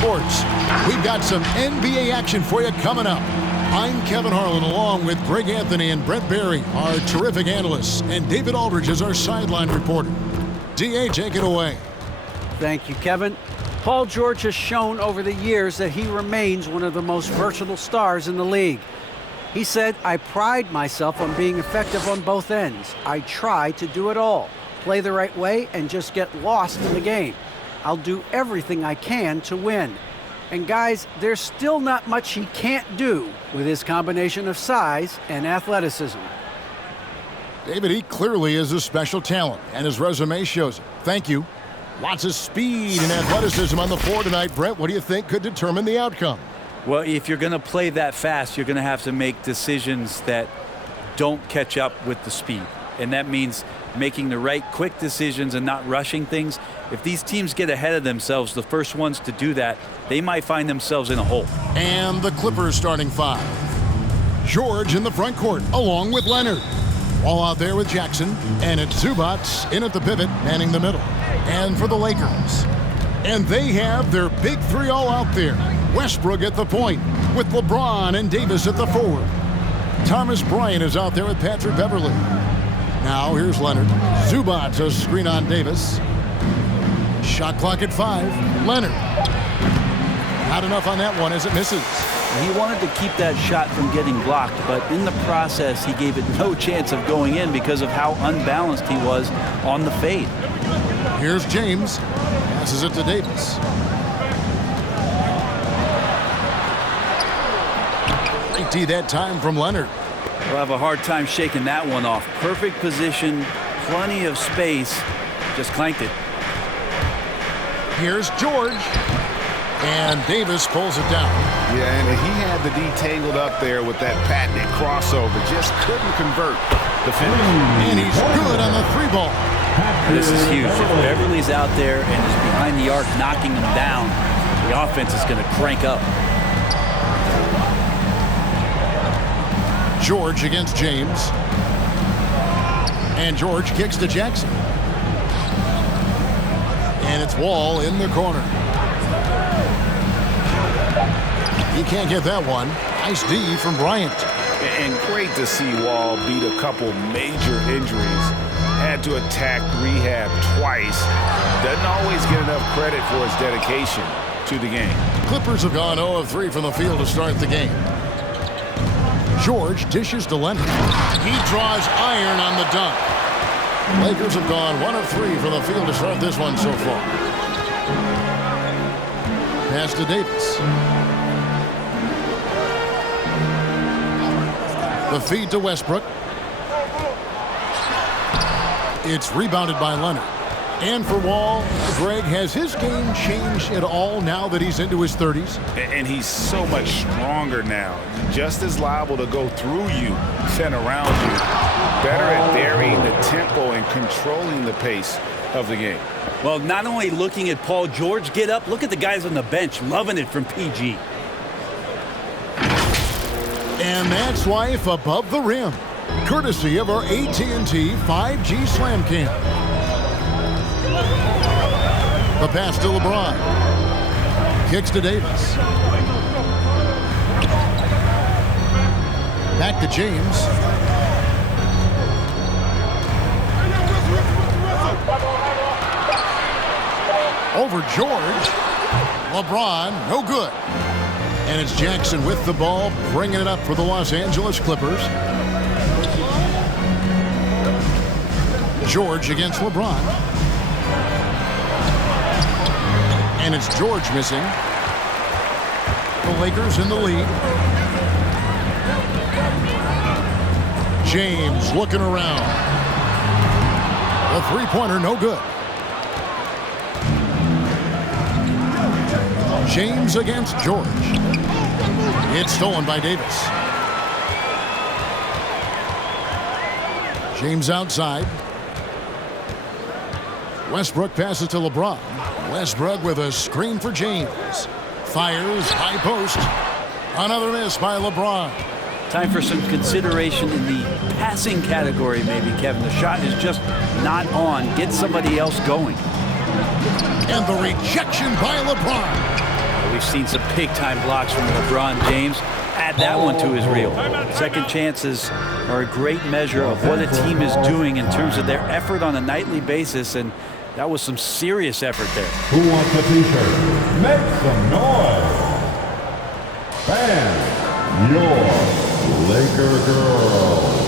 sports. We've got some NBA action for you coming up. I'm Kevin Harlan, along with Greg Anthony and Brett Barry, our terrific analysts, and David Aldridge is our sideline reporter. D.A., take it away. Thank you, Kevin. Paul George has shown over the years that he remains one of the most versatile stars in the league. He said, "I pride myself on being effective on both ends. I try to do it all, play the right way, and just get lost in the game. I'll do everything I can to win." And guys, there's still not much he can't do with his combination of size and athleticism. David, he clearly is a special talent, and his resume shows it. Thank you. Lots of speed and athleticism on the floor tonight. Brett, what do you think could determine the outcome? Well, if you're going to play that fast, you're going to have to make decisions that don't catch up with the speed. And that means making the right quick decisions and not rushing things. If these teams get ahead of themselves, the first ones to do that, they might find themselves in a hole. And the Clippers starting five. George in the front court, along with Leonard. All out there with Jackson, and it's Zubac in at the pivot, manning the middle. And for the Lakers. And they have their big three all out there. Westbrook at the point, with LeBron and Davis at the forward. Thomas Bryant is out there with Patrick Beverley. Now here's Leonard. Zubac, a screen on Davis. Shot clock at 5. Leonard. Not enough on that one as it misses. He wanted to keep that shot from getting blocked, but in the process, he gave it no chance of going in because of how unbalanced he was on the fade. Here's James. Passes it to Davis. Great D that time from Leonard. We'll have a hard time shaking that one off. Perfect position, plenty of space, just clanked it. Here's George. And Davis pulls it down. Yeah, and he had the D tangled up there with that patented crossover. Just couldn't convert the finish. And he's good on the 3-ball. This is huge. If Beverly's out there and is behind the arc knocking him down, the offense is going to crank up. George against James. And George kicks to Jackson. And it's Wall in the corner. He can't get that one. Nice D from Bryant. And great to see Wall beat a couple major injuries. Had to attack rehab twice. Doesn't always get enough credit for his dedication to the game. Clippers have gone 0 of 3 from the field to start the game. George dishes to Leonard. He draws iron on the dunk. Lakers have gone 1 of 3 from the field to start this one so far. Pass to Davis. The feed to Westbrook. It's rebounded by Leonard. And for Wall, Greg, has his game changed at all now that he's into his 30s? And he's so much stronger now. Just as liable to go through you than around you. Better at varying the tempo and controlling the pace of the game. Well, not only looking at Paul George get up, look at the guys on the bench loving it from PG. And that's Life Above the Rim, courtesy of our AT&T 5G Slam Cam. The pass to LeBron. Kicks to Davis. Back to James. Over George. LeBron, no good. And it's Jackson with the ball, bringing it up for the Los Angeles Clippers. George against LeBron. And it's George missing. The Lakers in the lead. James looking around. The three-pointer, no good. James against George. It's stolen by Davis. James outside. Westbrook passes to LeBron. Westbrook with a screen for James. Fires, high post. Another miss by LeBron. Time for some consideration in the passing category, maybe, Kevin. The shot is just not on. Get somebody else going. And the rejection by LeBron. We we've seen some big-time blocks from LeBron James. Add that one to his reel. Second chances are a great measure of what a team is doing in terms of their effort on a nightly basis, and that was some serious effort there. Who wants a t-shirt? Make some noise. Fans, your Laker girls.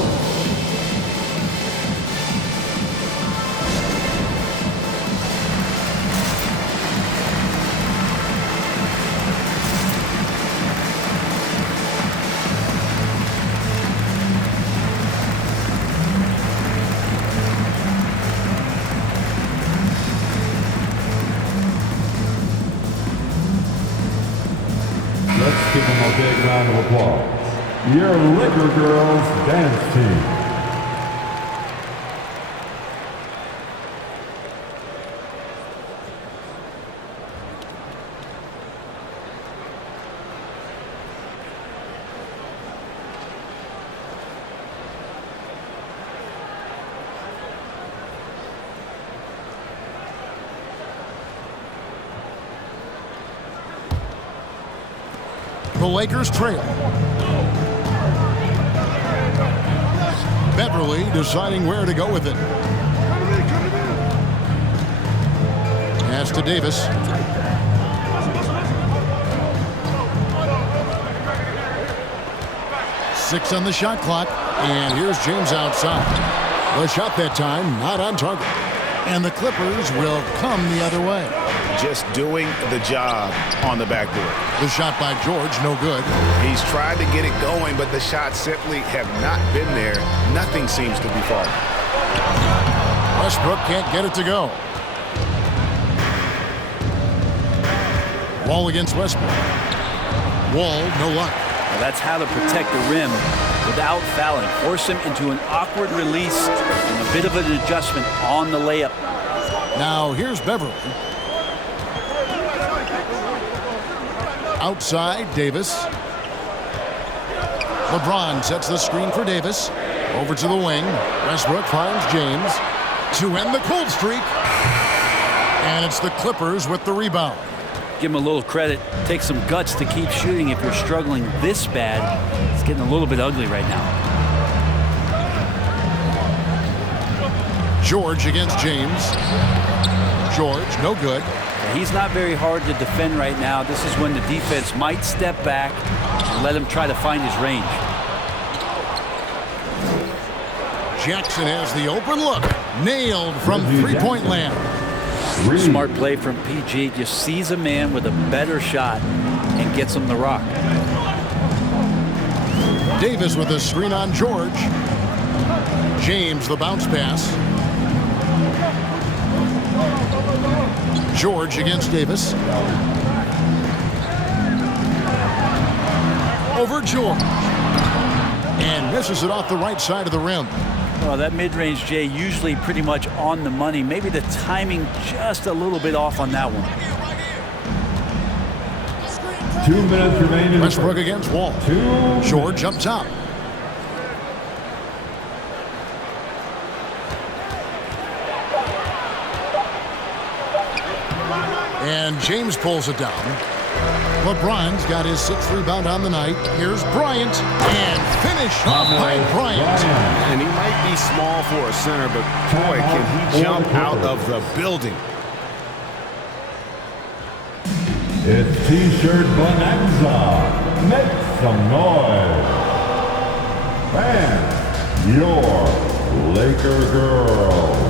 Let's give them a big round of applause. Your Laker Girls Dance Team. The Lakers trail. Beverly deciding where to go with it. Pass to Davis. Six on the shot clock. And here's James outside. The shot that time not on target. And the Clippers will come the other way. Just doing the job on the backboard. The shot by George, no good. He's tried to get it going, but the shots simply have not been there. Nothing seems to be falling. Westbrook can't get it to go. Wall against Westbrook. Wall, no luck. Well, that's how to protect the rim without fouling. Force him into an awkward release and a bit of an adjustment on the layup. Now here's Beverly. Outside, Davis. LeBron sets the screen for Davis. Over to the wing. Westbrook finds James to end the cold streak. And it's the Clippers with the rebound. Give him a little credit. Take some guts to keep shooting if you're struggling this bad. It's getting a little bit ugly right now. George against James. George, no good. He's not very hard to defend right now. This is when the defense might step back and let him try to find his range. Jackson has the open look. Nailed from three-point land. Smart play from PG. Just sees a man with a better shot and gets him the rock. Davis with a screen on George. James the bounce pass. George against Davis. Over George. And misses it off the right side of the rim. Well, that mid-range, Jay, usually pretty much on the money. Maybe the timing just a little bit off on that one. 2 minutes remaining. Westbrook against Wall. George up top. And James pulls it down. LeBron's got his 6th rebound on the night. Here's Bryant. And finish off by Bryant. And he might be small for a center, but boy, can he jump out of the building. It's T-shirt Bonanza. Make some noise. Fans, your Laker girls.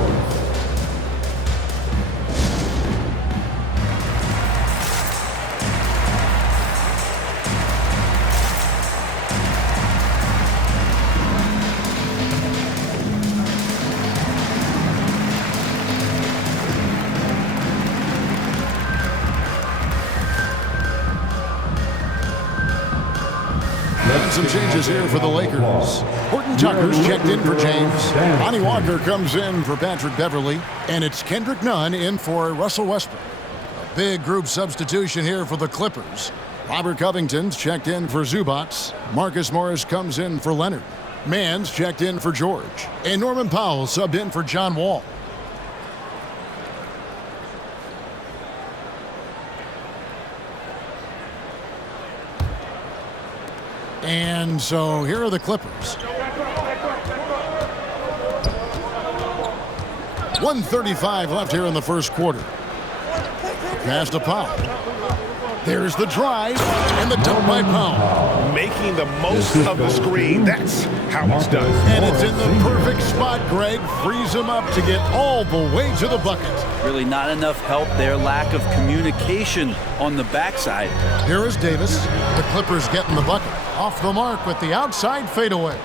Some changes here for the Lakers. Horton Tucker's checked in for James. Lonnie Walker comes in for Patrick Beverly. And it's Kendrick Nunn in for Russell Westbrook. A big group substitution here for the Clippers. Robert Covington's checked in for Zubats. Marcus Morris comes in for Leonard. Mann's checked in for George. And Norman Powell subbed in for John Wall. And so here are the Clippers. 1:35 left here in the first quarter. Pass to Powell. There's the drive and the dunk by Powell. Making the most of the screen. That's how it's done. And it's in the perfect spot, Greg. Frees him up to get all the way to the bucket. Really not enough help there. Lack of communication on the backside. Here is Davis. The Clippers getting the bucket. Off the mark with the outside fadeaway.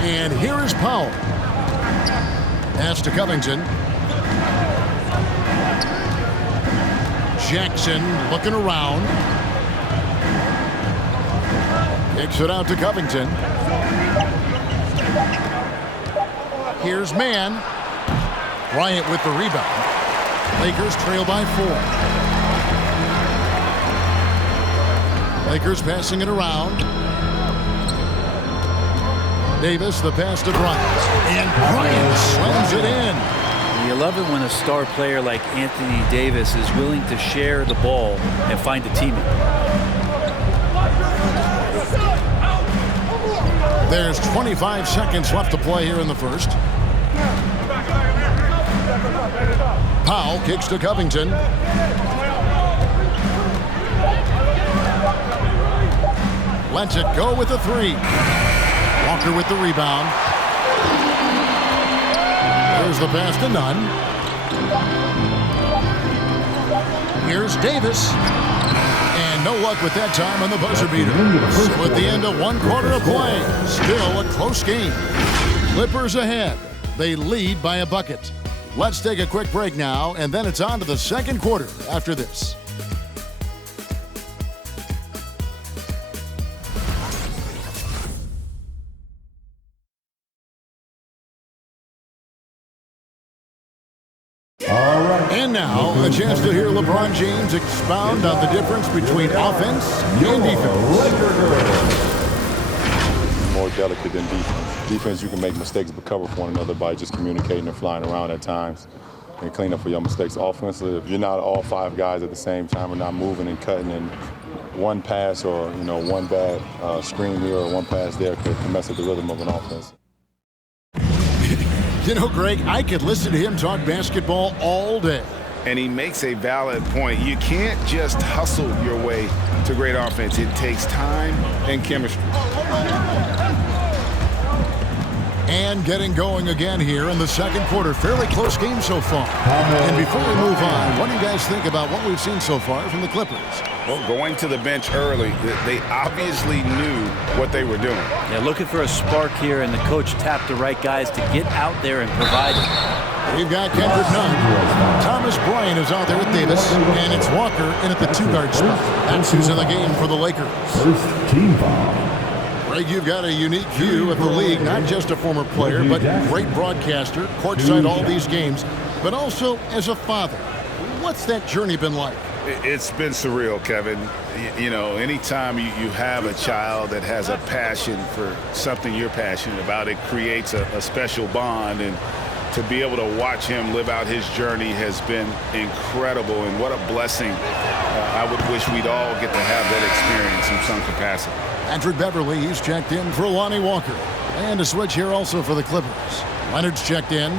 And here is Powell. Pass to Covington. Jackson looking around. Kicks it out to Covington. Here's Mann. Bryant with the rebound. Lakers trail by 4. Lakers passing it around. Davis, the pass to Bryant. And Bryant slams it in. You love it when a star player like Anthony Davis is willing to share the ball and find a teammate. There's 25 seconds left to play here in the first. Powell kicks to Covington. Lets it go with the 3. Walker with the rebound. There's the pass to Nunn. Here's Davis. And no luck with that time on the buzzer beater. So at the end of 1 quarter of play, still a close game. Clippers ahead. They lead by a bucket. Let's take a quick break now, and then it's on to the second quarter after this. And now, a chance to hear LeBron James expound on the difference between offense and defense. More delicate than defense. Defense, you can make mistakes but cover for one another by just communicating and flying around at times and clean up for your mistakes. Offensively, if you're not all 5 guys at the same time and not moving and cutting, and one pass or one bad screen here or one pass there could mess up the rhythm of an offense. You know, Greg, I could listen to him talk basketball all day. And he makes a valid point. You can't just hustle your way to great offense. It takes time and chemistry. And getting going again here in the second quarter. Fairly close game so far. And before we move on, what do you guys think about what we've seen so far from the Clippers? Well, going to the bench early, they obviously knew what they were doing. Yeah, looking for a spark here, and the coach tapped the right guys to get out there and provide it. We've got Kendrick Nunn. Thomas Bryant is out there with Davis, and it's Walker in at the 2-guard spot. That's who's in the game for the Lakers. First team foul. Greg, you've got a unique view of the league, not just a former player, but great broadcaster, courtside all these games, but also as a father. What's that journey been like? It's been surreal, Kevin. You know, anytime you have a child that has a passion for something you're passionate about, it creates a special bond. And to be able to watch him live out his journey has been incredible. And what a blessing. I would wish we'd all get to have that experience in some capacity. Patrick Beverly, he's checked in for Lonnie Walker. And a switch here also for the Clippers. Leonard's checked in.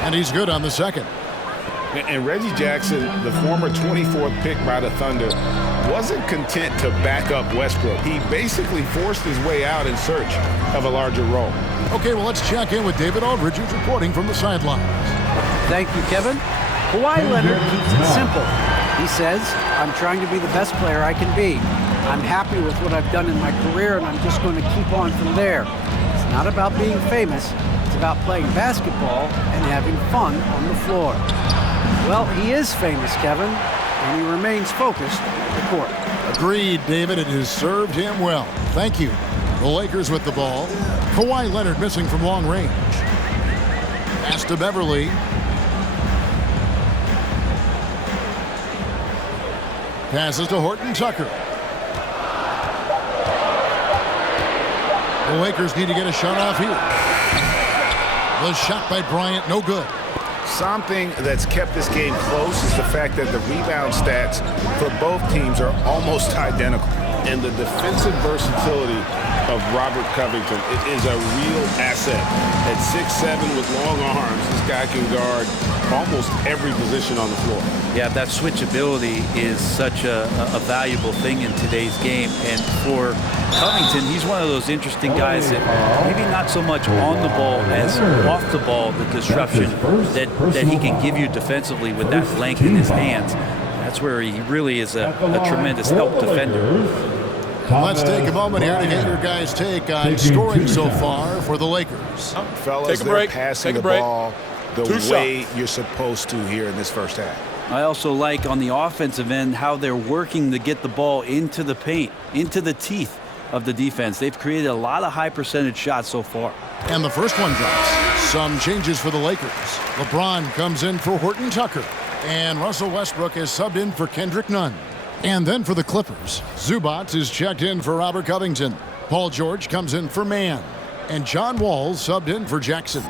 And he's good on the second. And Reggie Jackson, the former 24th pick by the Thunder, wasn't content to back up Westbrook. He basically forced his way out in search of a larger role. Okay, well, let's check in with David Aldridge, who's reporting from the sidelines. Thank you, Kevin. Kawhi Leonard keeps it simple. He says, I'm trying to be the best player I can be. I'm happy with what I've done in my career, and I'm just going to keep on from there. It's not about being famous. It's about playing basketball and having fun on the floor. Well, he is famous, Kevin, and he remains focused at the court. Agreed, David. It has served him well. Thank you. The Lakers with the ball. Kawhi Leonard missing from long range. Pass to Beverly. Passes to Horton Tucker. The Lakers need to get a shot off here. The shot by Bryant, no good. Something that's kept this game close is the fact that the rebound stats for both teams are almost identical. And the defensive versatility of Robert Covington, it is a real asset. At 6'7" with long arms, this guy can guard almost every position on the floor. Yeah, that switchability is such a valuable thing in today's game. And for Covington, he's one of those interesting guys that maybe not so much on the ball as off the ball, the disruption that he can give you defensively with that length in his hands. That's where he really is a tremendous help defender. Let's take a moment here to get your guys' take on scoring so far for the Lakers. Fellas, they're passing the ball the way you're supposed to here in this first half. I also like on the offensive end how they're working to get the ball into the paint, into the teeth of the defense. They've created a lot of high percentage shots so far. And the first one drops. Some changes for the Lakers. LeBron comes in for Horton Tucker. And Russell Westbrook is subbed in for Kendrick Nunn. And then for the Clippers, Zubac is checked in for Robert Covington. Paul George comes in for Mann. And John Wall subbed in for Jackson.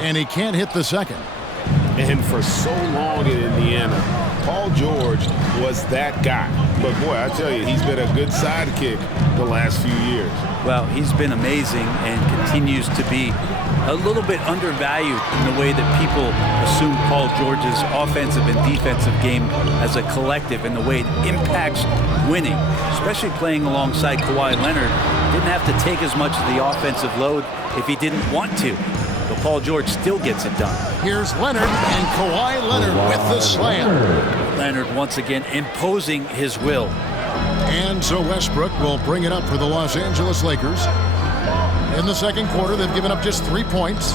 And he can't hit the second. And for so long in Indiana, Paul George was that guy. But boy, I tell you, he's been a good sidekick the last few years. Well, he's been amazing and continues to be a little bit undervalued in the way that people assume Paul George's offensive and defensive game as a collective and the way it impacts winning, especially playing alongside Kawhi Leonard. Didn't have to take as much of the offensive load if he didn't want to. But Paul George still gets it done. Here's Leonard, and Kawhi Leonard with the slam. Leonard once again imposing his will. And so Westbrook will bring it up for the Los Angeles Lakers. In the second quarter, they've given up just 3 points.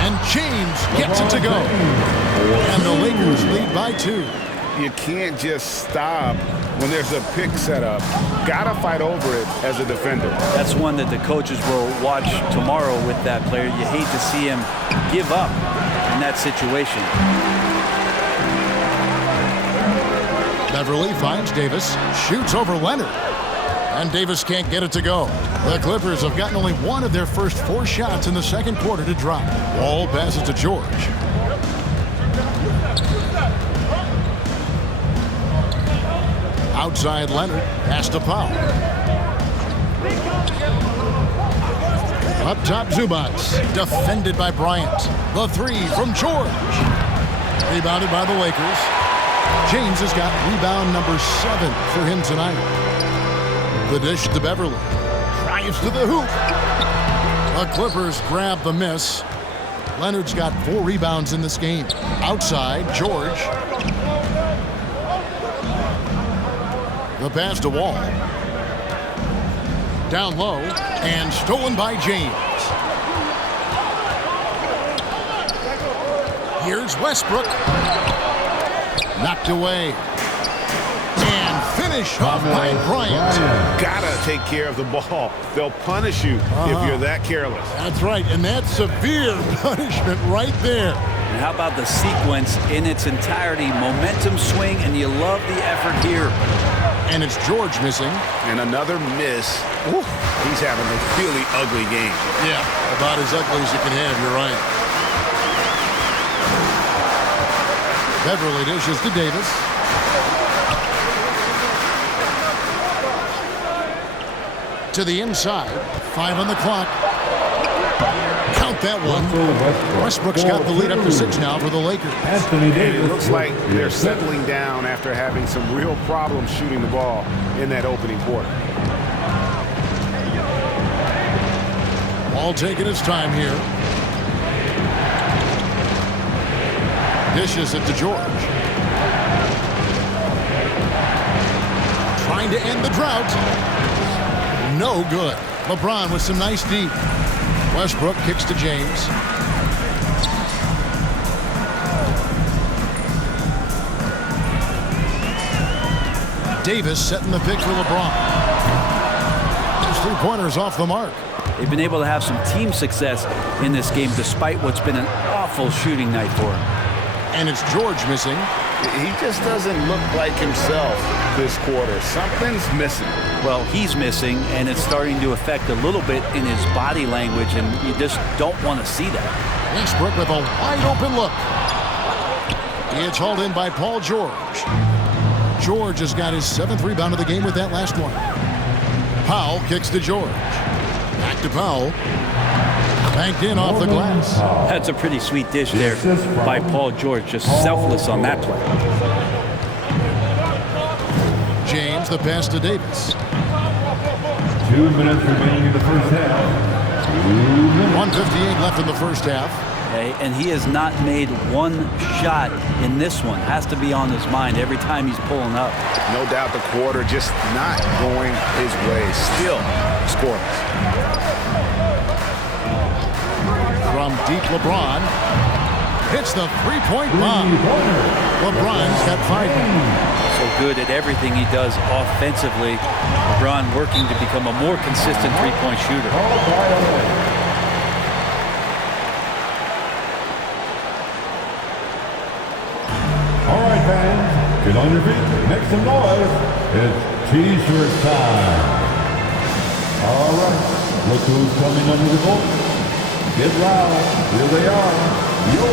And James gets it to go. And the Lakers lead by 2. You can't just stop when there's a pick set up. Gotta fight over it as a defender. That's one that the coaches will watch tomorrow with that player. You hate to see him give up in that situation. Beverly finds Davis, shoots over Leonard. And Davis can't get it to go. The Clippers have gotten only one of their first 4 shots in the second quarter to drop. Wall passes to George. Outside Leonard, pass to Powell. Up top Zubac, defended by Bryant. The 3 from George. Rebounded by the Lakers. James has got rebound number 7 for him tonight. The dish to Beverly. Drives to the hoop. The Clippers grab the miss. Leonard's got 4 rebounds in this game. Outside, George. The pass to Wall. Down low, and stolen by James. Here's Westbrook. Knocked away. And finished off by Bryant. Gotta take care of the ball. They'll punish you if you're that careless. That's right, and that's severe punishment right there. And how about the sequence in its entirety? Momentum swing, and you love the effort here. And it's George missing. And another miss. Ooh, he's having a really ugly game. Yeah, about as ugly as you can have, you're right. Beverly dishes to Davis. To the inside. 5 on the clock. Count that one. Westbrook's got the lead up to 6 now for the Lakers. It looks like they're settling down after having some real problems shooting the ball in that opening quarter. Ball taking his time here. Dishes it to George. Trying to end the drought. No good. LeBron with some nice deep. Westbrook kicks to James. Davis setting the pick for LeBron. His 3-pointers off the mark. They've been able to have some team success in this game despite what's been an awful shooting night for them. And it's George missing. He just doesn't look like himself this quarter. Something's missing. Well, he's missing, and it's starting to affect a little bit in his body language, and you just don't want to see that. Eastbrook with a wide open look. It's hauled in by Paul George. George has got his 7th rebound of the game with that last one. Powell kicks to George. Back to Powell. Banked in off the glass. That's a pretty sweet dish there by Paul George. Just selfless on that play. James, the pass to Davis. 2 minutes remaining in the first half. 1:58 left in the first half. Okay, and he has not made one shot in this one. Has to be on his mind every time he's pulling up. No doubt the quarter just not going his way. Still scoreless. From deep, LeBron hits the three-point bomb. LeBron's got 5. So good at everything he does offensively. LeBron working to become a more consistent three-point shooter. All right, fans, get on your feet, make some noise. It's T-shirt time. All right, look who's coming under the vote. Get loud. Here they are, your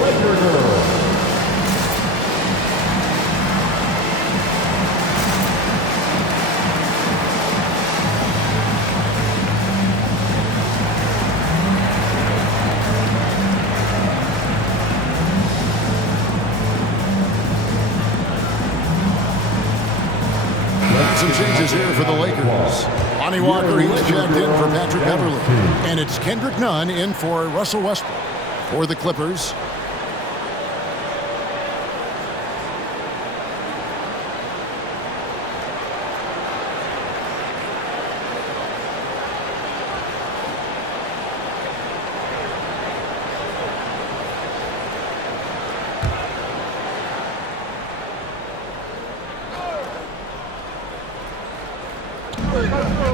Laker girls. Some changes here for the Lakers. Lonnie Walker, he's checked in for Patrick Beverly. And it's Kendrick Nunn in for Russell Westbrook. For the Clippers,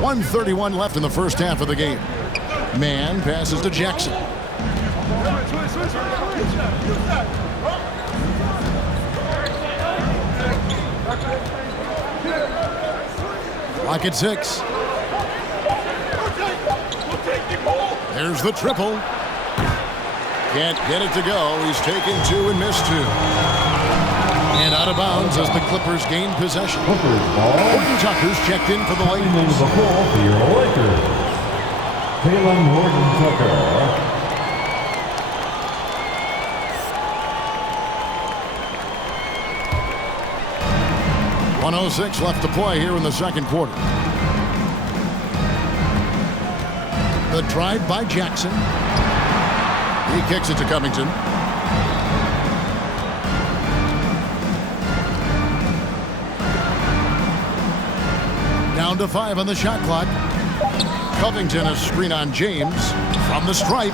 .131 left in the first half of the game. Man passes to Jackson. Clock at 6. There's the triple. Can't get it to go. He's taken 2 and missed 2. And out of bounds as the Clippers gain possession. Horton Tucker's checked in for the Lakers. The ball for your Lakers. Taylor Horton Tucker. .106 left to play here in the second quarter. The drive by Jackson. He kicks it to Covington. Down to 5 on the shot clock. Covington, a screen on James. From the stripe.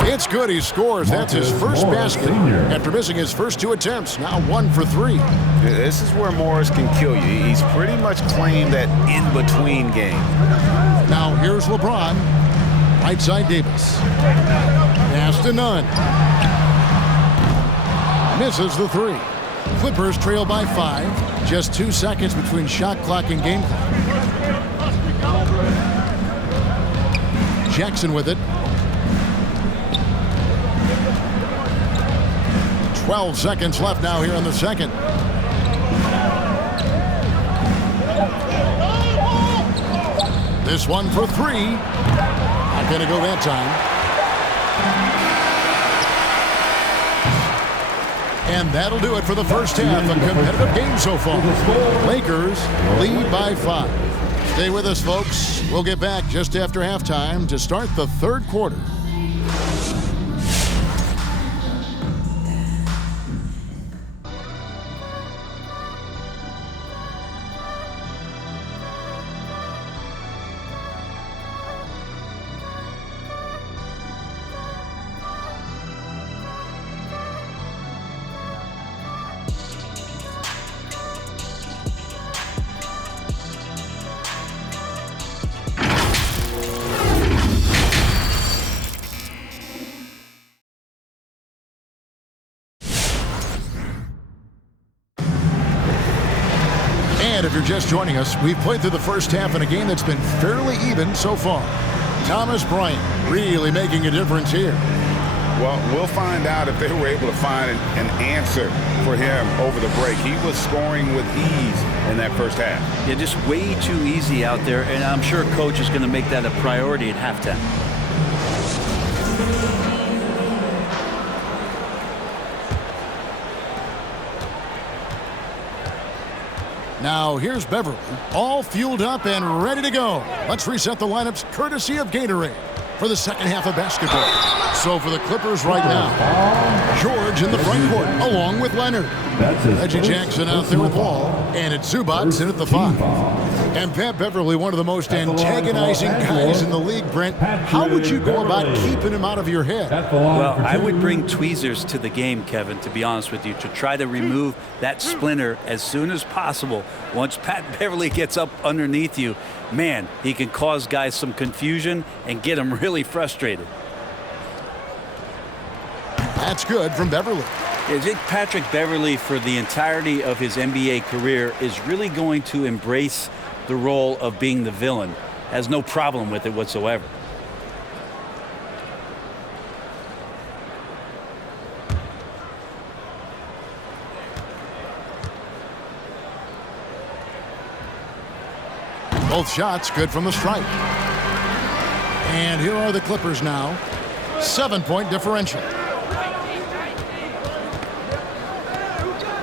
It's good. He scores. That's his first basket after missing his first 2 attempts. Now 1 for 3. This is where Morris can kill you. He's pretty much claimed that in-between game. Now here's LeBron. Right side Davis. Pass to Nunn. Misses the 3. Clippers trail by 5. Just 2 seconds between shot clock and game clock. Jackson with it. 12 seconds left now here in the second. This one for 3. Not going to go that time. And that'll do it for the first half. A competitive game so far. Lakers lead by 5. Stay with us, folks. We'll get back just after halftime to start the third quarter. if you're just joining us, we've played through the first half in a game that's been fairly even so far. Thomas Bryant really making a difference here. Well, we'll find out if they were able to find an answer for him over the break. He was scoring with ease in that first half. Yeah, just way too easy out there, and I'm sure coach is going to make that a priority at halftime. Now here's Beverly, all fueled up and ready to go. Let's reset the lineups courtesy of Gatorade for the second half of basketball. So for the Clippers right now, George in the front court along with Leonard. Reggie Jackson out there with Wall, and it's Zubats in at the 5. And Pat Beverly, one of the most antagonizing guys in the league, Brent. How would you go about keeping him out of your head? Well, I would bring tweezers to the game, Kevin, to be honest with you, to try to remove that splinter as soon as possible. Once Pat Beverly gets up underneath you, man, he can cause guys some confusion and get them really frustrated. That's good from Beverly. I think Patrick Beverly, for the entirety of his NBA career, is really going to embrace the role of being the villain. Has no problem with it whatsoever. Both shots good from the stripe. And here are the Clippers now. 7-point differential.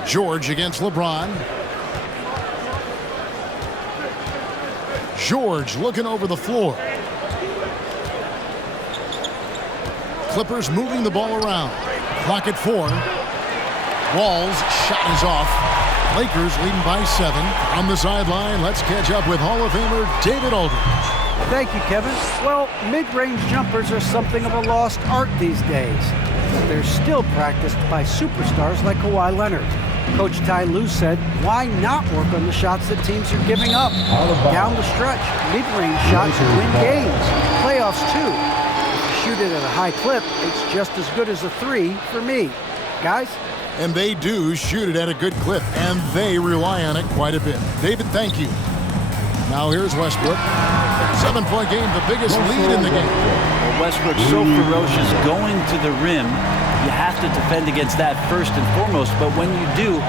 George against LeBron. George looking over the floor. Clippers moving the ball around. Clock at 4. Wall's shot is off. Lakers leading by 7. On the sideline, let's catch up with Hall of Famer David Aldridge. Thank you, Kevin. Well, mid-range jumpers are something of a lost art these days. But they're still practiced by superstars like Kawhi Leonard. Coach Ty Lue said, why not work on the shots that teams are giving up? Down the stretch, mid-range shots win games. Playoffs, too. If you shoot it at a high clip, it's just as good as a 3 for me. Guys? And they do shoot it at a good clip, and they rely on it quite a bit. David, thank you. Now here's Westbrook. 7-point game, the biggest lead in the game. Well, Westbrook's so ferocious going to the rim. You have to defend against that first and foremost, but when you do,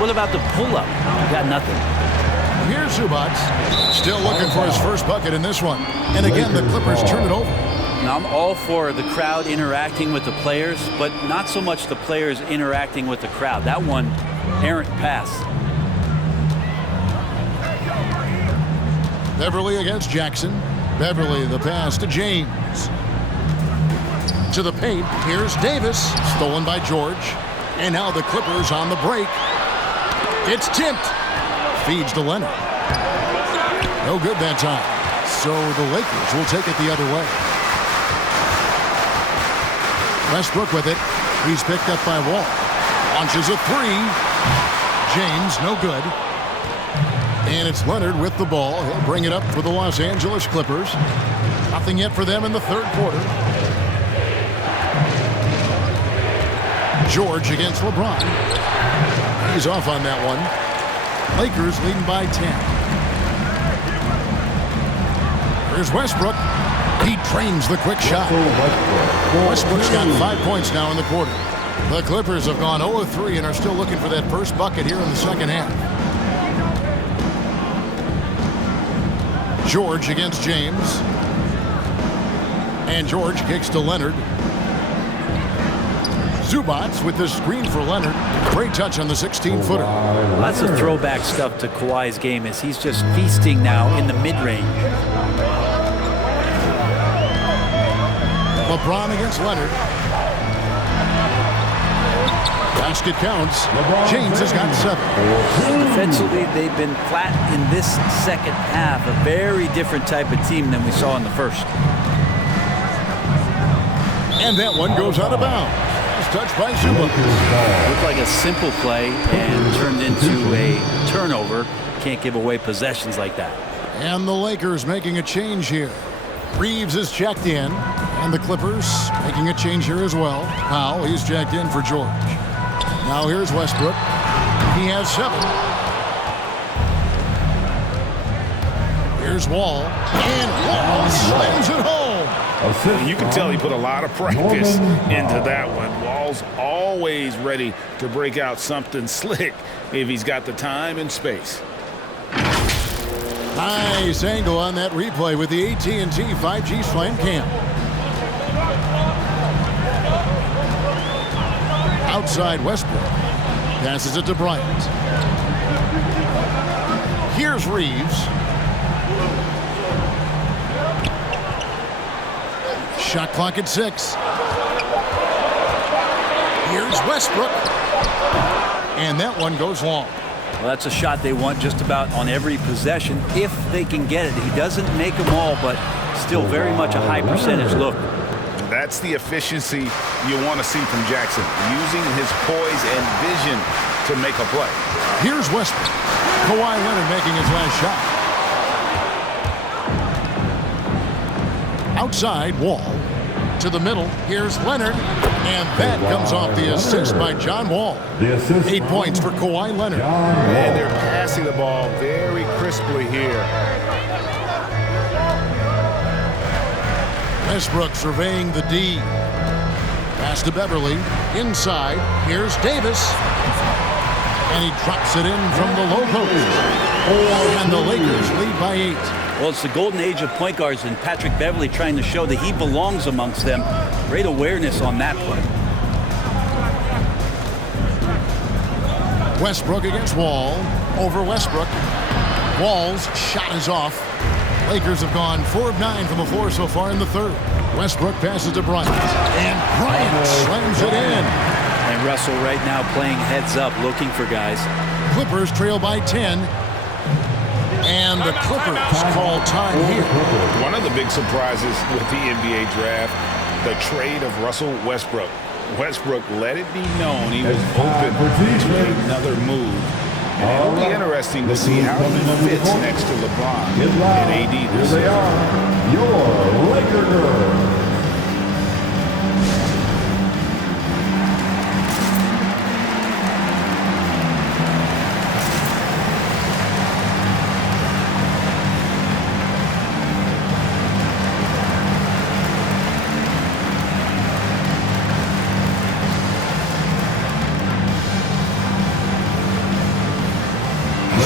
what about the pull-up? You got nothing. Here's Zubats, still looking for his first bucket in this one. And again, the Clippers turn it over. Now, I'm all for the crowd interacting with the players, but not so much the players interacting with the crowd. That one, errant pass. Beverly against Jackson. Beverly, the pass to James. To the paint, here's Davis, stolen by George. And now the Clippers on the break. It's tipped. Feeds to Leonard. No good that time. So the Lakers will take it the other way. Westbrook with it. He's picked up by Wall. Launches a 3. James, no good. And it's Leonard with the ball. He'll bring it up for the Los Angeles Clippers. Nothing yet for them in the third quarter. George against LeBron. He's off on that one. Lakers leading by 10. Here's Westbrook. He trains the quick shot. Westbrook's got 5 points now in the quarter. The Clippers have gone 0-3 and are still looking for that first bucket here in the second half. George against James. And George kicks to Leonard. Zubats with the screen for Leonard. Great touch on the 16-footer. Lots of throwback stuff to Kawhi's game as he's just feasting now in the mid-range. LeBron against Leonard. Basket counts. James has got 7. Defensively, they've been flat in this second half. A very different type of team than we saw in the first. And that one goes out of bounds. Touched by Zubats. Looked like a simple play and turned into a turnover. Can't give away possessions like that. And the Lakers making a change here. Reeves is checked in. And the Clippers making a change here as well. Powell, he's checked in for George. Now here's Westbrook. He has 7. Here's Wall. And Wall slams it home. You can tell he put a lot of practice into that one. Wall's always ready to break out something slick if he's got the time and space. Nice angle on that replay with the AT&T 5G Slam Cam. Outside Westbrook. Passes it to Bryant. Here's Reeves. Shot clock at 6. Here's Westbrook. And that one goes long. Well, that's a shot they want just about on every possession if they can get it. He doesn't make them all, but still very much a high percentage look. That's the efficiency you want to see from Jackson, using his poise and vision to make a play. Here's Westbrook. Kawhi Leonard making his last shot. Outside, Wall. To the middle, here's Leonard. And that comes off the assist by John Wall. 8 points for Kawhi Leonard. And they're passing the ball very crisply here. Westbrook surveying the D. Pass to Beverly. Inside, here's Davis. And he drops it in from the low post. And the Lakers lead by 8. Well, it's the golden age of point guards, and Patrick Beverly trying to show that he belongs amongst them. Great awareness on that play. Westbrook against Wall. Over Westbrook. Wall's shot is off. Lakers have gone 4 of 9 from the floor so far in the third. Westbrook passes to Bryant. And Bryant slams it in. And Russell right now playing heads up, looking for guys. Clippers trail by 10. And the Clippers call time here. One of the big surprises with the NBA draft, the trade of Russell Westbrook. Westbrook let it be known he was open to another move. And it'll be interesting to see how he fits next to LeBron and AD this Here they year. are, your Laker girls.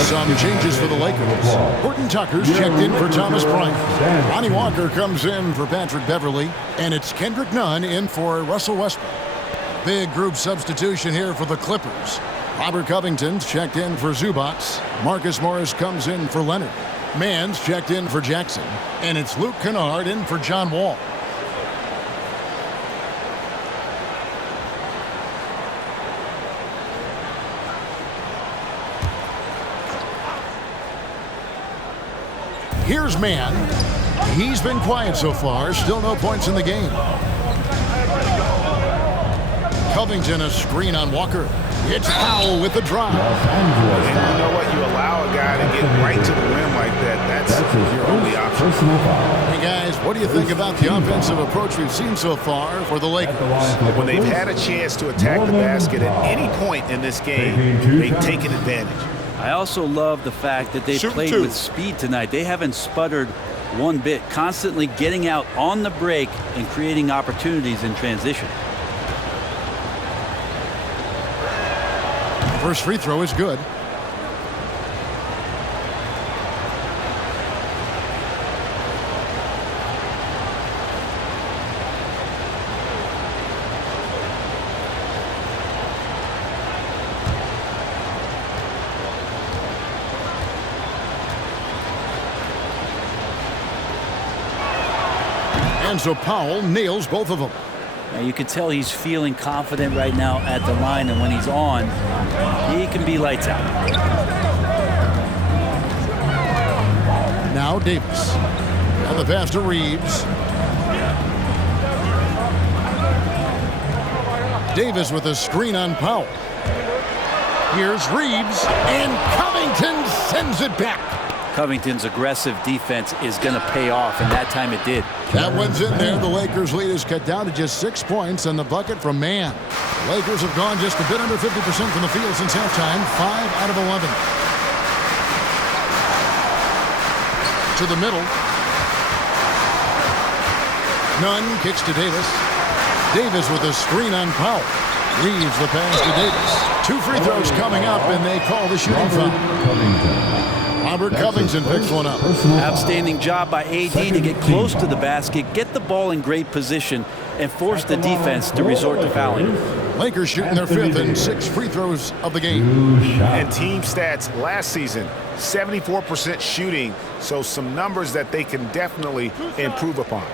Some changes for the Lakers. Horton Tucker's checked in for Thomas Bryant. Lonnie Walker comes in for Patrick Beverly. And it's Kendrick Nunn in for Russell Westbrook. Big group substitution here for the Clippers. Robert Covington's checked in for Zubats. Marcus Morris comes in for Leonard. Mann's checked in for Jackson. And it's Luke Kennard in for John Wall. Here's Mann. He's been quiet so far. Still no points in the game. Covington a screen on Walker. It's Powell with the drive. And you know what? You allow a guy to get right to the rim like that. That's your only option. Hey guys, what do you think about the offensive approach we've seen so far for the Lakers? When they've had a chance to attack the basket at any point in this game, they've taken advantage. I also love the fact that they played with speed tonight. They haven't sputtered one bit, constantly getting out on the break and creating opportunities in transition. First free throw is good. And so Powell nails both of them. Now you can tell he's feeling confident right now at the line, and when he's on, he can be lights out. Now Davis. And the pass to Reeves. Davis with a screen on Powell. Here's Reeves, and Covington sends it back. Covington's aggressive defense is going to pay off, and that time it did. That one's in there. The Lakers' lead is cut down to just 6 points, and the bucket from Mann. The Lakers have gone just a bit under 50% from the field since halftime, 5 out of 11. To to the middle. Nunn kicks to Davis. Davis with a screen on Powell. Leaves the pass to Davis. 2 free throws coming up, and they call the shooting foul. Robert Covington picks one up. Outstanding job by AD to get close to the basket, get the ball in great position, and force the defense to resort to fouling. Lakers shooting their 5th and 6 free throws of the game. And team stats last season, 74% shooting, so some numbers that they can definitely improve upon.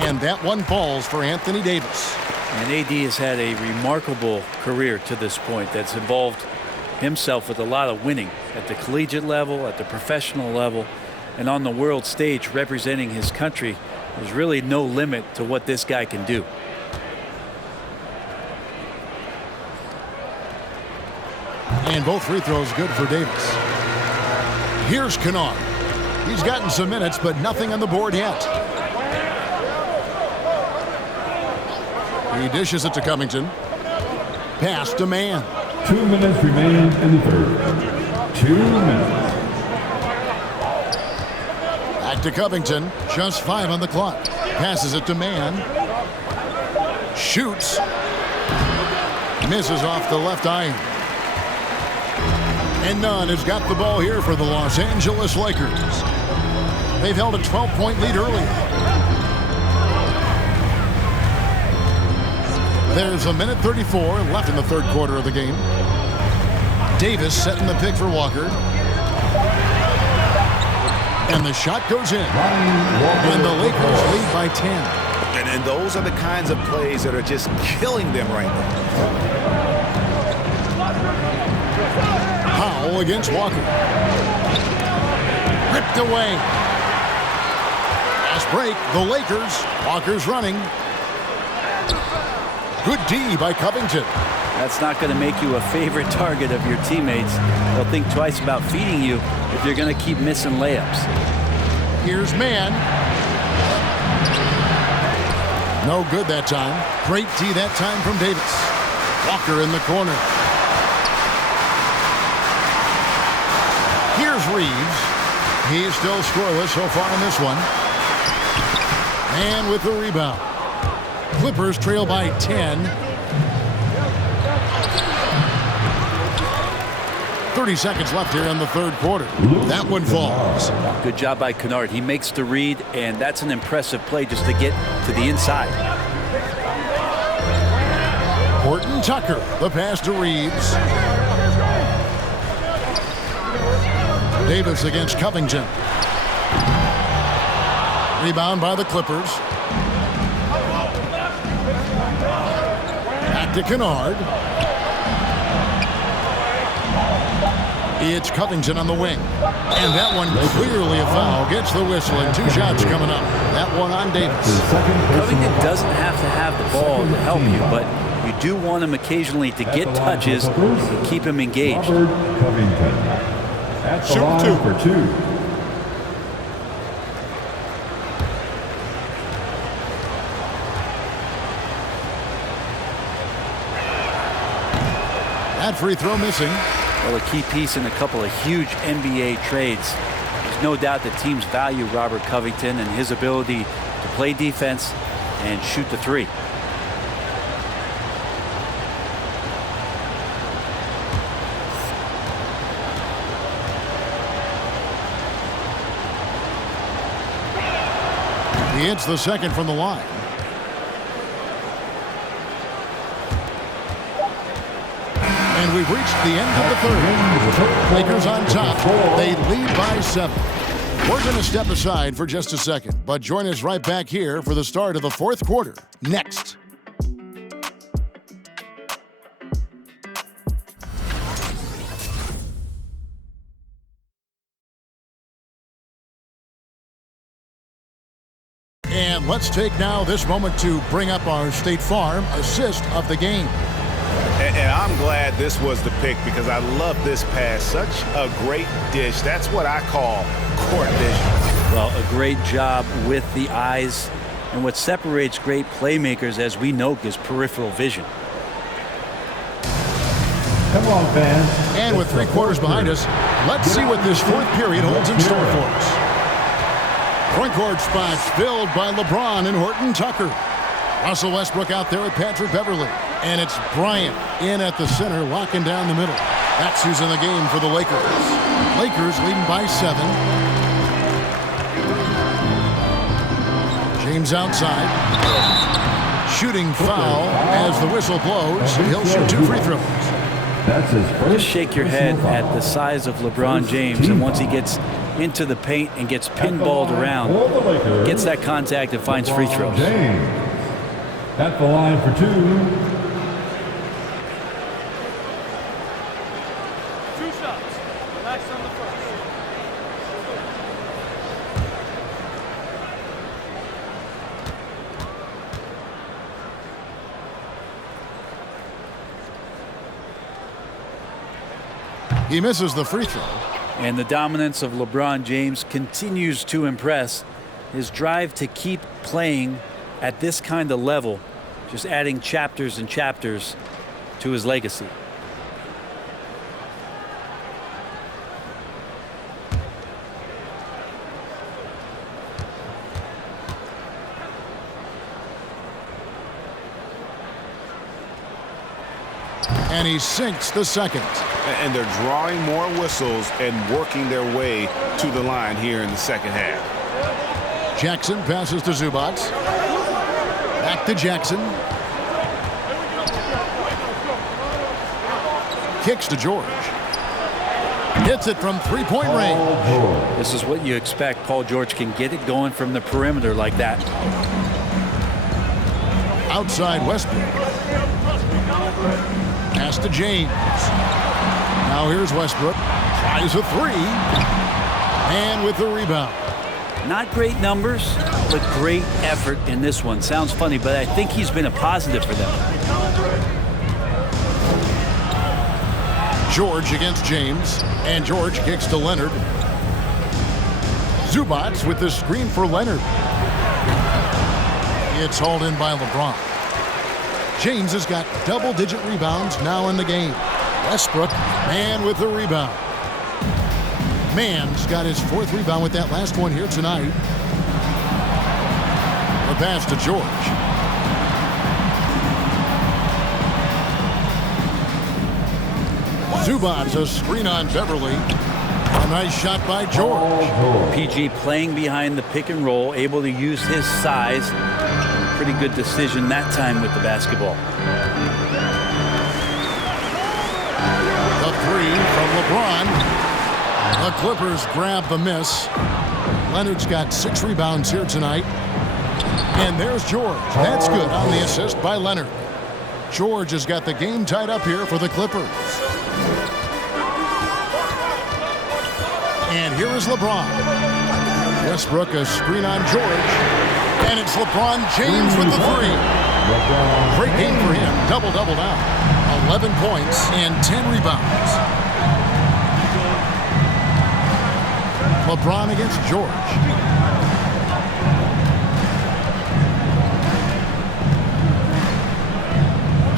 And that one falls for Anthony Davis. And AD has had a remarkable career to this point that's involved himself with a lot of winning at the collegiate level, at the professional level, and on the world stage representing his country. There's really no limit to what this guy can do. And both free throws good for Davis. Here's Kennard. He's gotten some minutes, but nothing on the board yet. He dishes it to Covington. Pass to Mann. 2 minutes remain in the third. 2 minutes. Back to Covington. Just 5 on the clock. Passes it to Mann. Shoots. Misses off the left iron. And Nunn has got the ball here for the Los Angeles Lakers. They've held a 12-point lead earlier. There's 1:34 left in the third quarter of the game. Davis setting the pick for Walker. And the shot goes in. And the Lakers lead by 10. And those are the kinds of plays that are just killing them right now. Powell against Walker. Ripped away. Fast break, the Lakers. Walker's running. Good D by Covington. That's not going to make you a favorite target of your teammates. They'll think twice about feeding you if you're going to keep missing layups. Here's Mann. No good that time. Great D that time from Davis. Walker in the corner. Here's Reeves. He's still scoreless so far in this one. And with the rebound. Clippers trail by 10. 30 seconds left here in the third quarter. That one falls. Good job by Kennard. He makes the read, and that's an impressive play just to get to the inside. Horton Tucker, the pass to Reeves. Davis against Covington. Rebound by the Clippers. Back to Kennard. It's Covington on the wing. And that one clearly a foul. Gets the whistle and 2 shots coming up. That one on Davis. Covington doesn't have to have the ball to help you, but you do want him occasionally to get touches and keep him engaged. Shoot 2 for 2. That free throw missing. Well, a key piece in a couple of huge NBA trades. There's no doubt that teams value Robert Covington and his ability to play defense and shoot the three. He hits the second from the line. And we've reached the end of the third. Lakers on top. They lead by 7. We're going to step aside for just a second, but join us right back here for the start of the fourth quarter. Next. And let's take now this moment to bring up our State Farm assist of the game. And I'm glad this was the pick because I love this pass. Such a great dish. That's what I call court vision. Well, a great job with the eyes And what separates great playmakers, as we know, is peripheral vision. Come on, fans. And with 3 quarters behind us, let's see what this 4th period holds in store for us. Front court spots filled by LeBron and Horton Tucker. Russell Westbrook out there with Patrick Beverley. And it's Bryant in at the center, locking down the middle. That's who's in the game for the Lakers. Lakers leading by 7. James outside. Shooting foul as the whistle blows. He'll shoot 2 free throws. That's his first. Just shake your head at the size of LeBron James, and once he gets into the paint and gets pinballed around, gets that contact and finds free throws. James at the line for 2. 2 shots. Relax on the first. He misses the free throw. And the dominance of LeBron James continues to impress. His drive to keep playing at this kind of level, just adding chapters and chapters to his legacy. And he sinks the second. And they're drawing more whistles and working their way to the line here in the second half. Jackson passes to Zubac. Back to Jackson. Kicks to George. Hits it from 3-point range. This is what you expect. Paul George can get it going from the perimeter like that. Outside Westbrook. Pass to James. Now here's Westbrook. Tries a 3. And with the rebound. Not great numbers, but great effort in this one. Sounds funny, but I think he's been a positive for them. George against James. And George kicks to Leonard. Zubac with the screen for Leonard. It's hauled in by LeBron. James has got double-digit rebounds now in the game. Westbrook, man with the rebound. Mann's got his 4th rebound with that last one here tonight. The pass to George. Zubac, a screen on Beverly. A nice shot by George. PG playing behind the pick and roll, able to use his size. Pretty good decision that time with the basketball. The 3 from LeBron. The Clippers grab the miss. Leonard's got 6 rebounds here tonight. And there's George. That's good on the assist by Leonard. George has got the game tied up here for the Clippers. And here is LeBron. Westbrook, a screen on George. And it's LeBron James with the 3. Great game for him. Double-double now. 11 points and 10 rebounds. LeBron against George.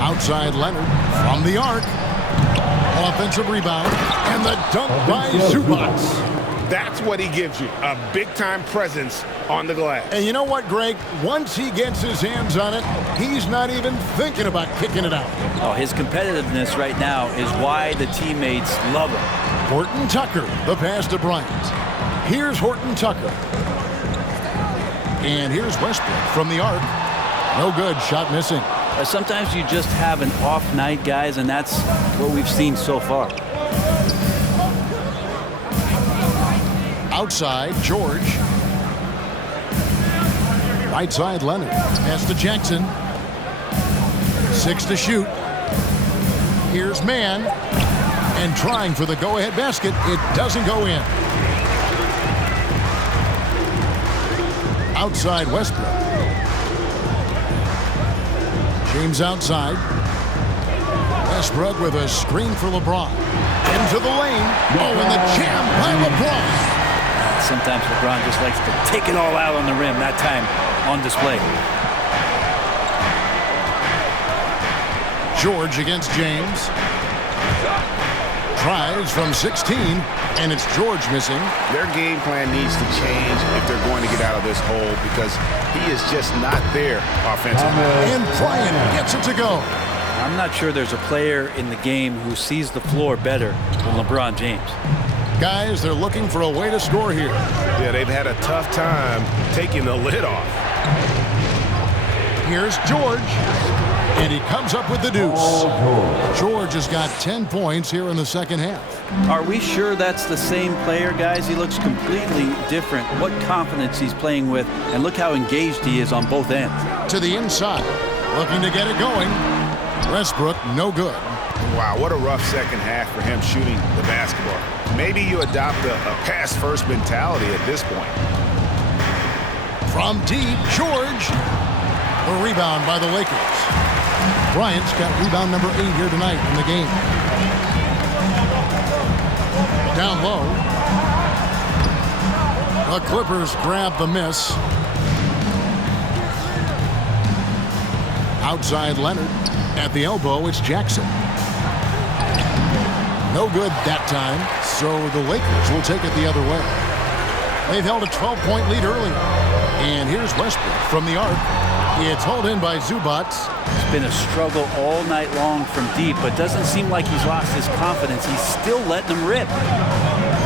Outside Leonard from the arc. Offensive rebound. And the dunk by Zubac. That's what he gives you, a big-time presence on the glass. And you know what, Greg? Once he gets his hands on it, he's not even thinking about kicking it out. Oh, his competitiveness right now is why the teammates love him. Horton Tucker, the pass to Bryant. Here's Horton Tucker. And here's Westbrook from the arc. No good, shot missing. Sometimes you just have an off night, guys, and that's what we've seen so far. Outside, George. Right side, Leonard. Pass to Jackson. 6 to shoot. Here's Mann. And trying for the go-ahead basket. It doesn't go in. Outside, Westbrook. James outside. Westbrook with a screen for LeBron. Into the lane. Oh, and the jam by LeBron. Sometimes LeBron just likes to take it all out on the rim. That time, on display. George against James. Tries from 16, and it's George missing. Their game plan needs to change if they're going to get out of this hole because he is just not there offensively. And Bryant gets it to go. I'm not sure there's a player in the game who sees the floor better than LeBron James. Guys, they're looking for a way to score here. Yeah, they've had a tough time taking the lid off. Here's George, and he comes up with the deuce. George has got 10 points here in the second half. Are we sure that's the same player, guys? He looks completely different. What confidence he's playing with, and look how engaged he is on both ends. To the inside, looking to get it going. Westbrook, no good. Wow, what a rough second half for him shooting the basketball. Maybe you adopt a pass-first mentality at this point. From deep, George. A rebound by the Lakers. Bryant's got rebound number 8 here tonight in the game. Down low. The Clippers grab the miss. Outside Leonard. At the elbow, it's Jackson. No good that time, so the Lakers will take it the other way. They've held a 12-point lead earlier. And here's Westbrook from the arc. It's hauled in by Zubac. It's been a struggle all night long from deep, but doesn't seem like he's lost his confidence. He's still letting them rip.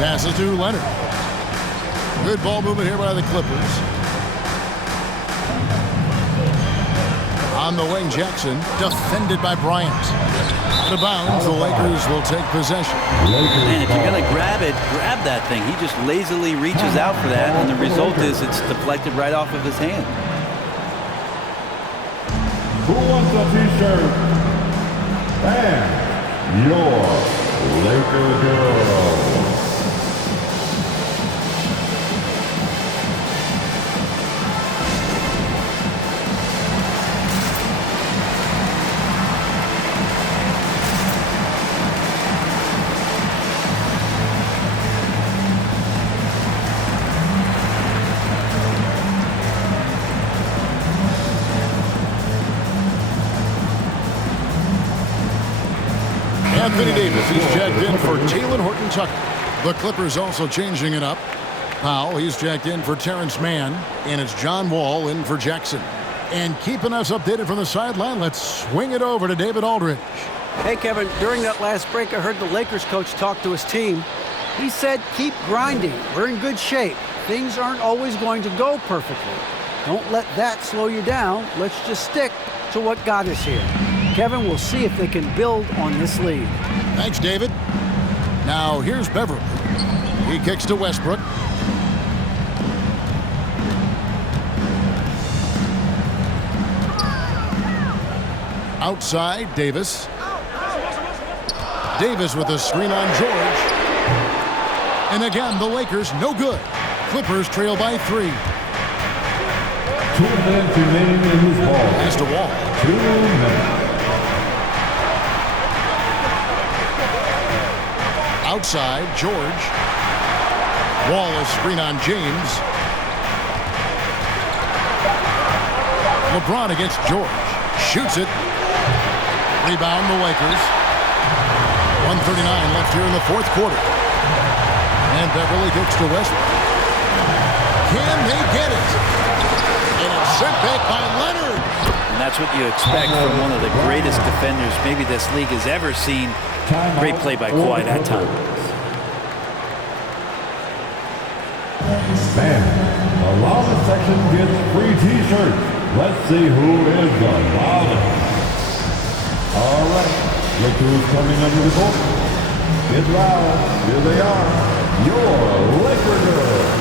Passes to Leonard. Good ball movement here by the Clippers. On the wing, Jackson, defended by Bryant. Out of bounds, the Lakers will take possession. Man, if you're going to grab it, grab that thing. He just lazily reaches out for that, and the result is it's deflected right off of his hand. Who wants a t-shirt? And your Laker girl. Anthony Davis, he's jacked in for Talen Horton-Tucker. The Clippers also changing it up. Powell, he's jacked in for Terrence Mann. And it's John Wall in for Jackson. And keeping us updated from the sideline, let's swing it over to David Aldridge. Hey, Kevin, during that last break, I heard the Lakers coach talk to his team. He said, keep grinding. We're in good shape. Things aren't always going to go perfectly. Don't let that slow you down. Let's just stick to what got us here. Kevin, we'll see if they can build on this lead. Thanks, David. Now, here's Beverly. He kicks to Westbrook. Outside, Davis. Davis with a screen on George. And again, the Lakers, no good. Clippers trail by 3. 2 minutes remaining in this ball. Pass to Wall. 2 minutes. Outside, George. Wall is screen on James. LeBron against George. Shoots it. Rebound the Lakers. 1:39 left here in the fourth quarter. And Beverly kicks to Westbrook. Can they get it? And it's sent back by Leonard. And that's what you expect from one of the greatest defenders maybe this league has ever seen. Great play by Kawhi that time. Man, the loudest section gets free t-shirts. Let's see who is the loudest. All right, look who's coming under the book. Get loud. Here they are. Your Laker girl.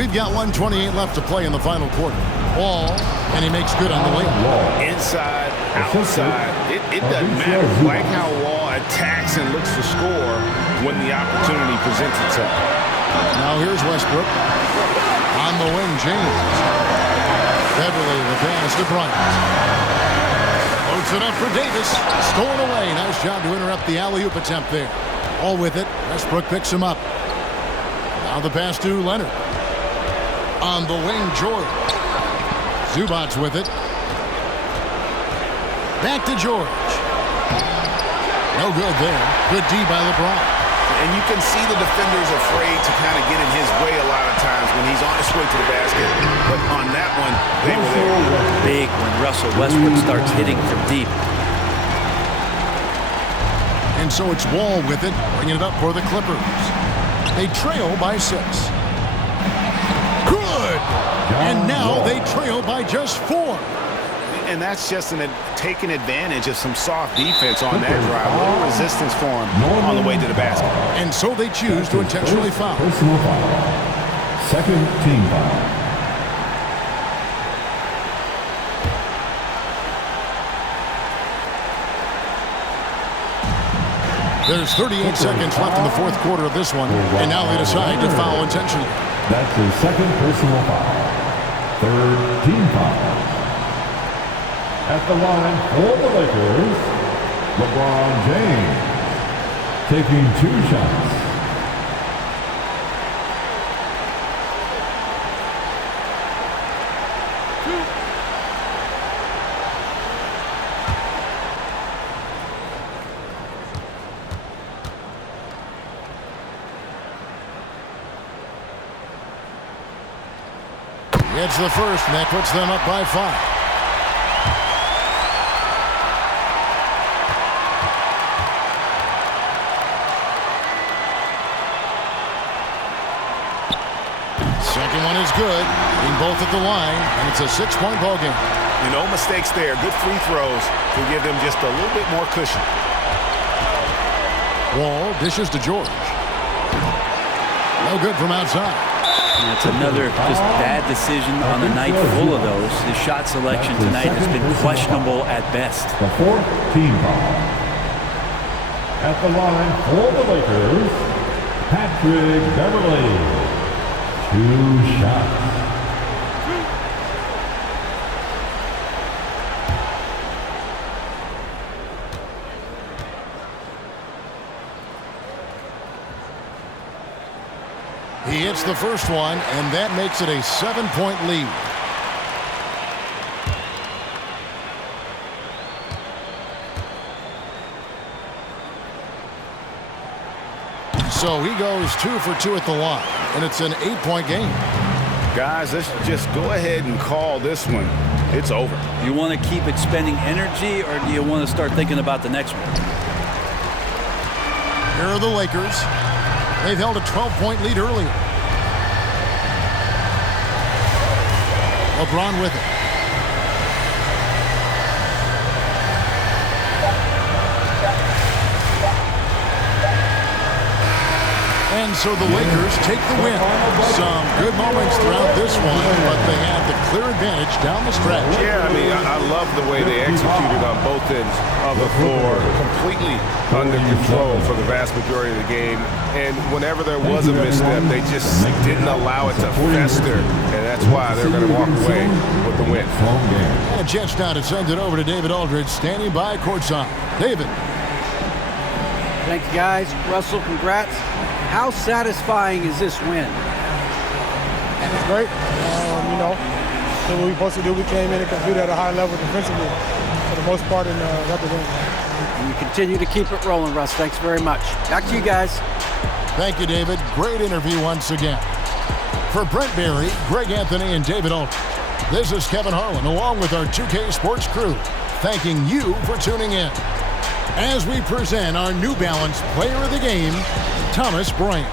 We've got 1:28 left to play in the final quarter. Wall, and he makes good on the layup. Inside, outside, it doesn't matter. Like how Wall attacks and looks to score when the opportunity presents itself. Now here's Westbrook. On the wing, James. Beverly, the pass to Bryant. Loads it up for Davis. Stolen away. Nice job to interrupt the alley-oop attempt there. All with it. Westbrook picks him up. Now the pass to Leonard. On the wing, George. Zubac's with it. Back to George. No good there. Good D by LeBron. And you can see the defender's afraid to kind of get in his way a lot of times when he's on his way to the basket. But on that one, they were there. Big when Russell Westbrook starts hitting from deep. And so it's Wall with it, bringing it up for the Clippers. They trail by 6. Good! And now they trail by just 4. And that's just taking advantage of some soft defense on that drive. A little resistance for him on the way to the basket. And so they choose to intentionally foul. Personal foul. Second team foul. There's 38 seconds left in the fourth quarter of this one, and now they decide to foul intentionally. That's his second personal foul. Third team foul. At the line for the Lakers, LeBron James taking 2 shots. It's the first, and that puts them up by 5. Second one is good. Being both at the line, and it's a 6-point ball game. No mistakes there. Good free throws to give them just a little bit more cushion. Wall dishes to George. No good from outside. And it's another just bad decision on a night full of those. His shot selection tonight has been questionable at best. The fourth team foul. At the line for the Lakers, Patrick Beverly. 2 shots. He hits the first one, and that makes it a 7-point lead. So he goes 2 for 2 at the line, and it's an 8-point game. Guys, let's just go ahead and call this one. It's over. Do you want to keep expending energy, or do you want to start thinking about the next one? Here are the Lakers. They've held a 12-point lead earlier. LeBron with it. And so the Lakers take the win. Some good moments throughout this one, but they had the clear advantage down the stretch. Yeah, I mean, I love the way they executed on both ends of the floor, completely under control for the vast majority of the game. And whenever there was a misstep, they just didn't allow it to fester, and that's why they're going to walk away with the win. And Jets now to send it over to David Aldridge, standing by courtside. David. Thank you, guys. Russell, congrats. How satisfying is this win? It's great. You know, did what we supposed to do. We came in and competed at a high level defensively for the most part and got the win. And you continue to keep it rolling, Russ. Thanks very much. Back to you guys. Thank you, David. Great interview once again. For Brent Berry, Greg Anthony, and David Aldridge, this is Kevin Harlan along with our 2K Sports crew, thanking you for tuning in as we present our New Balance Player of the Game, Thomas Bryant.